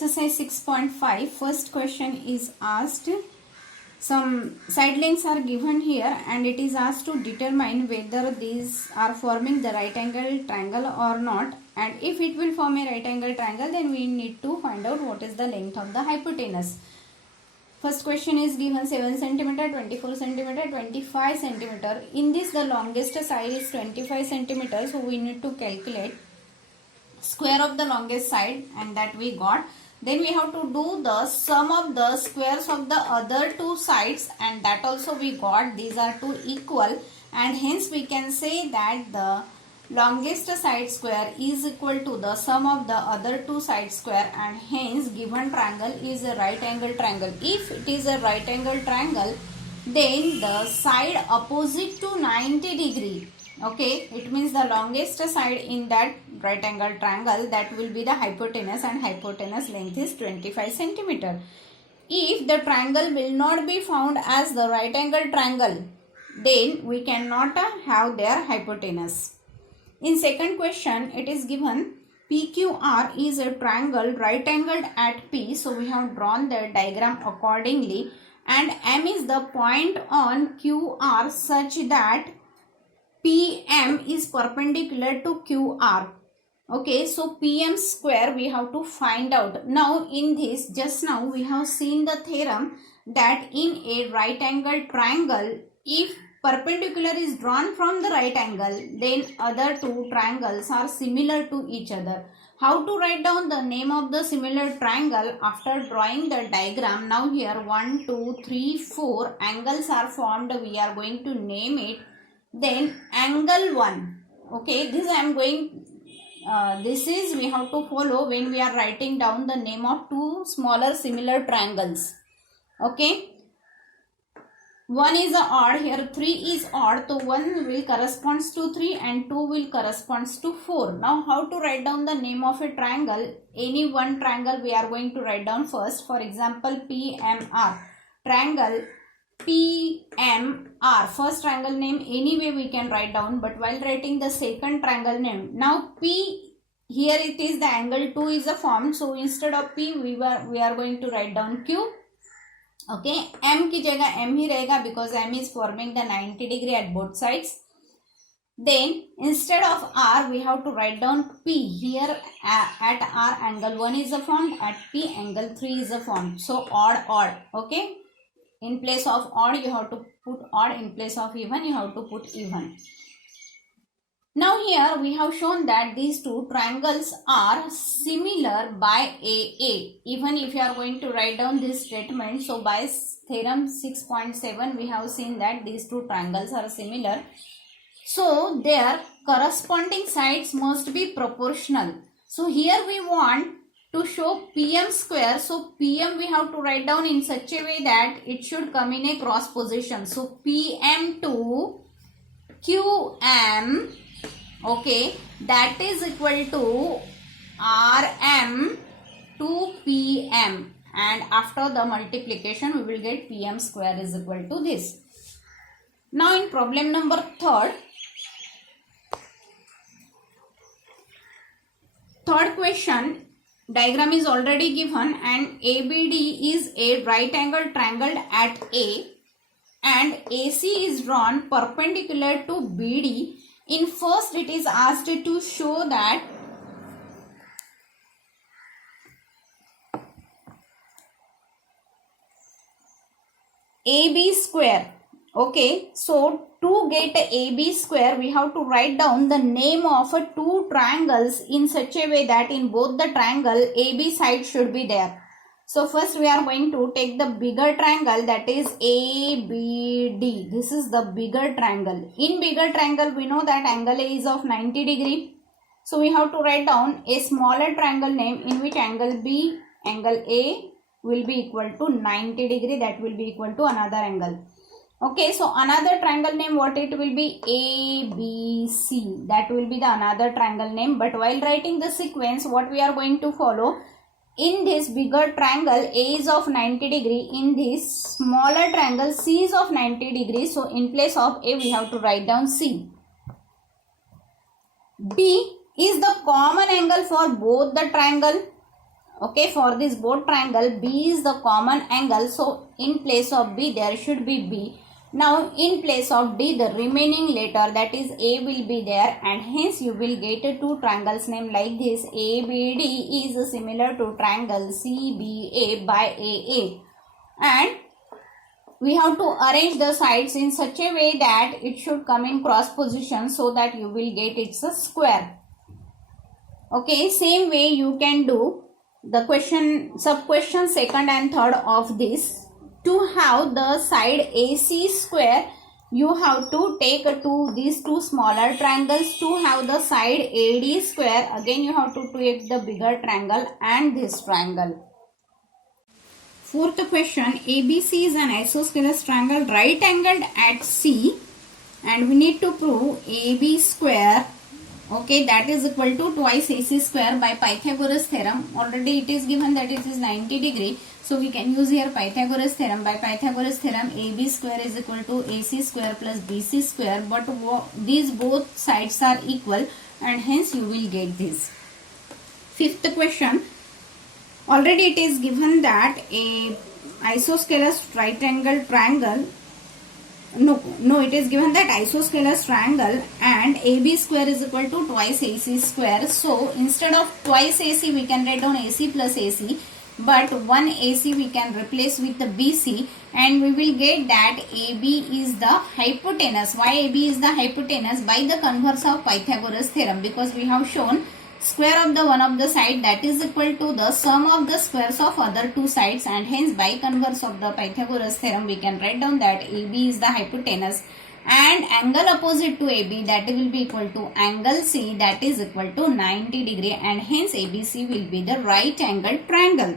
Exercise 6.5. First question is asked. Some side lengths are given here and it is asked to determine whether these are forming the right angle triangle or not, and if it will form a right angle triangle then we need to find out what is the length of the hypotenuse. First question is given 7 cm, 24 cm, 25 cm. In this the longest side is 25 cm, so we need to calculate square of the longest side, and that we got. Then we have to do the sum of the squares of the other two sides, and that also we got. These are two equal, and hence we can say that the longest side square is equal to the sum of the other two side square, and hence given triangle is a right angle triangle. If it is a right angle triangle, then the side opposite to 90 degree, okay, it means the longest side in that right angle triangle, that will be the hypotenuse, and hypotenuse length is 25 cm. If the triangle will not be found as the right angle triangle, then we cannot have their hypotenuse. In second question, it is given PQR is a triangle right angled at P. So we have drawn the diagram accordingly, and M is the point on QR such that PM is perpendicular to QR. Okay, so PM square we have to find out. Now in this, just now we have seen the theorem that in a right angle triangle, if perpendicular is drawn from the right angle, then other two triangles are similar to each other. How to write down the name of the similar triangle after drawing the diagram? Now here 1, 2, 3, 4 angles are formed. We are going to name it. Then angle 1. Okay, this I am going, this is we have to follow when we are writing down the name of two smaller similar triangles. Okay. 1 is a odd, here 3 is odd, so 1 will corresponds to 3 and 2 will corresponds to 4. Now how to write down the name of a triangle? Any one triangle we are going to write down first. For example, PMR. Triangle PMR. First triangle name anyway we can write down, but while writing the second triangle name, now P, here it is the angle 2 is a form, so instead of P we are going to write down Q. Okay, M की जगह M ही रहेगा because M is forming the 90 degree at both sides. Then instead of R we have to write down P. Here at R angle 1 is a formed, at P angle 3 is a formed. So odd odd. Okay, in place of odd you have to put odd, in place of even you have to put even. Now here we have shown that these two triangles are similar by AA. Even if you are going to write down this statement, so by theorem 6.7 we have seen that these two triangles are similar. So their corresponding sides must be proportional. So here we want to show PM square. So PM we have to write down in such a way that it should come in a cross position. So PM to QM. Okay, that is equal to RM to PM, and after the multiplication we will get PM square is equal to this. Now in problem number 3rd question, diagram is already given and ABD is a right angle triangle at A and AC is drawn perpendicular to BD. In first it is asked to show that AB square. Okay, so to get AB square we have to write down the name of two triangles in such a way that in both the triangle AB side should be there. So first we are going to take the bigger triangle, that is ABD. This is the bigger triangle. In bigger triangle we know that angle A is of 90 degree. So we have to write down a smaller triangle name in which angle B, angle A will be equal to 90 degree. That will be equal to another angle. Okay, so another triangle name, what it will be? ABC. That will be the another triangle name. But while writing the sequence, what we are going to follow? In this bigger triangle A is of 90 degree, in this smaller triangle C is of 90 degree. So in place of A we have to write down C. B is the common angle for both the triangle. Okay, for this both triangle, B is the common angle. So in place of B, there should be B. Now in place of D, the remaining letter, that is A, will be there, and hence you will get two triangles named like this. ABD is similar to triangle CBA by AA, and we have to arrange the sides in such a way that it should come in cross position so that you will get it's a square. Okay, same way you can do the question, sub question second and third of this. To have the side AC square, you have to take these two smaller triangles. To have the side AD square, again you have to take the bigger triangle and this triangle. Fourth question, ABC is an isosceles triangle right angled at C, and we need to prove AB square, okay, that is equal to twice AC square by Pythagoras theorem. Already it is given that it is 90 degree. So we can use here Pythagoras theorem. By Pythagoras theorem, AB square is equal to AC square plus BC square. But these both sides are equal, and hence you will get this. Fifth question. Already it is given that a isosceles right angle triangle, no, it is given that isosceles triangle and AB square is equal to twice AC square. So instead of twice AC, we can write down AC plus AC, but one AC we can replace with the BC, and we will get that AB is the hypotenuse. Why AB is the hypotenuse? By the converse of Pythagoras theorem, because we have shown square of the one of the side that is equal to the sum of the squares of other two sides, and hence by converse of the Pythagoras theorem we can write down that AB is the hypotenuse, and angle opposite to AB, that will be equal to angle C, that is equal to 90 degree, and hence ABC will be the right angled triangle.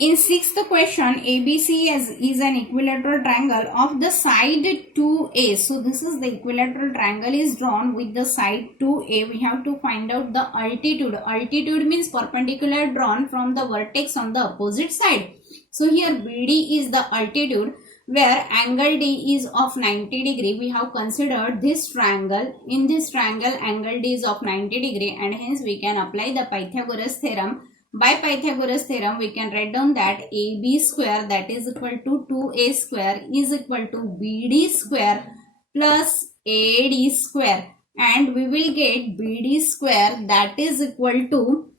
In sixth question, ABC is an equilateral triangle of the side 2A. So this is the equilateral triangle is drawn with the side 2A. We have to find out the altitude. Altitude means perpendicular drawn from the vertex on the opposite side. So here BD is the altitude, where angle D is of 90 degree. We have considered this triangle. In this triangle, angle D is of 90 degree, and hence we can apply the Pythagoras theorem. By Pythagoras theorem, we can write down that AB square, that is equal to 2A square, is equal to BD square plus AD square, and we will get BD square, that is equal to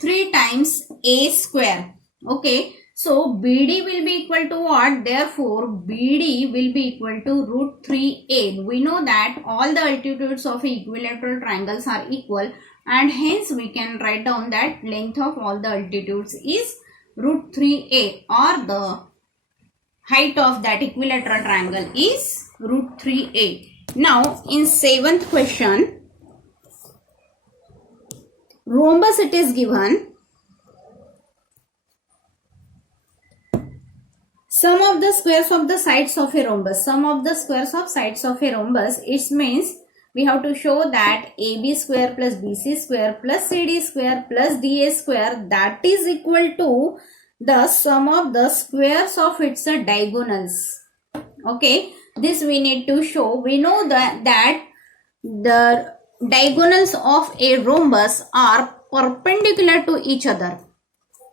3 times A square. Okay, so BD will be equal to what? Therefore, BD will be equal to root 3A. We know that all the altitudes of equilateral triangles are equal, and hence we can write down that length of all the altitudes is root 3A, or the height of that equilateral triangle is root 3A. Now in seventh question, rhombus it is given. Sum of the squares of the sides of a rhombus. Sum of the squares of sides of a rhombus, it means we have to show that AB square plus BC square plus CD square plus DA square, that is equal to the sum of the squares of its diagonals. Okay, this we need to show. We know that the diagonals of a rhombus are perpendicular to each other.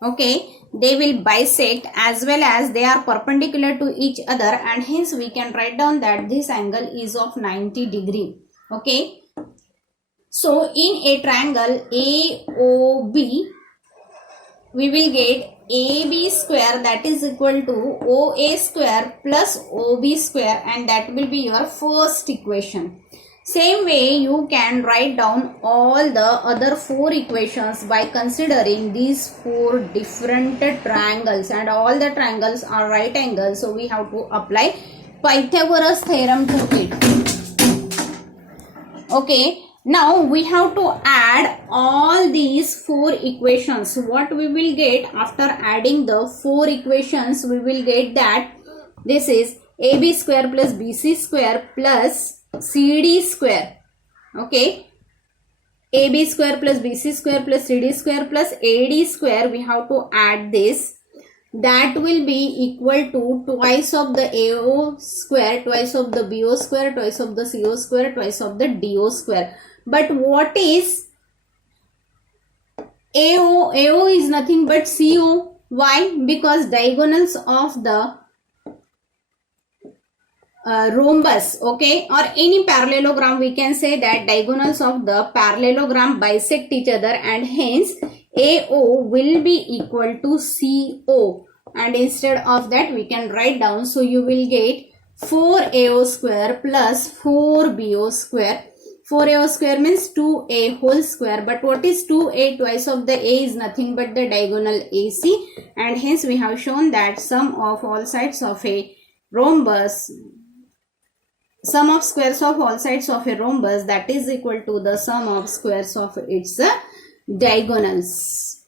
Okay, they will bisect as well as they are perpendicular to each other, and hence we can write down that this angle is of 90 degree. Okay, so in a triangle AOB, we will get AB square, that is equal to OA square plus OB square, and that will be your first equation. Same way you can write down all the other 4 equations by considering these 4 different triangles, and all the triangles are right angles, so we have to apply Pythagoras theorem to it. Okay, now we have to add all these 4 equations. What we will get after adding the 4 equations, we will get that this is AB square plus BC square plus CD square. Okay, AB square plus BC square plus CD square plus AD square, we have to add this. That will be equal to twice of the AO square, twice of the BO square, twice of the CO square, twice of the DO square. But what is AO is nothing but CO. Why? Because diagonals of the rhombus, okay, or any parallelogram, we can say that diagonals of the parallelogram bisect each other, and hence AO will be equal to CO, and instead of that we can write down. So you will get 4AO square plus 4BO square. 4AO square means 2A whole square, but what is 2A? Twice of the A is nothing but the diagonal AC, and hence we have shown that sum of all sides of a rhombus, sum of squares of all sides of a rhombus, that is equal to the sum of squares of its diagonals.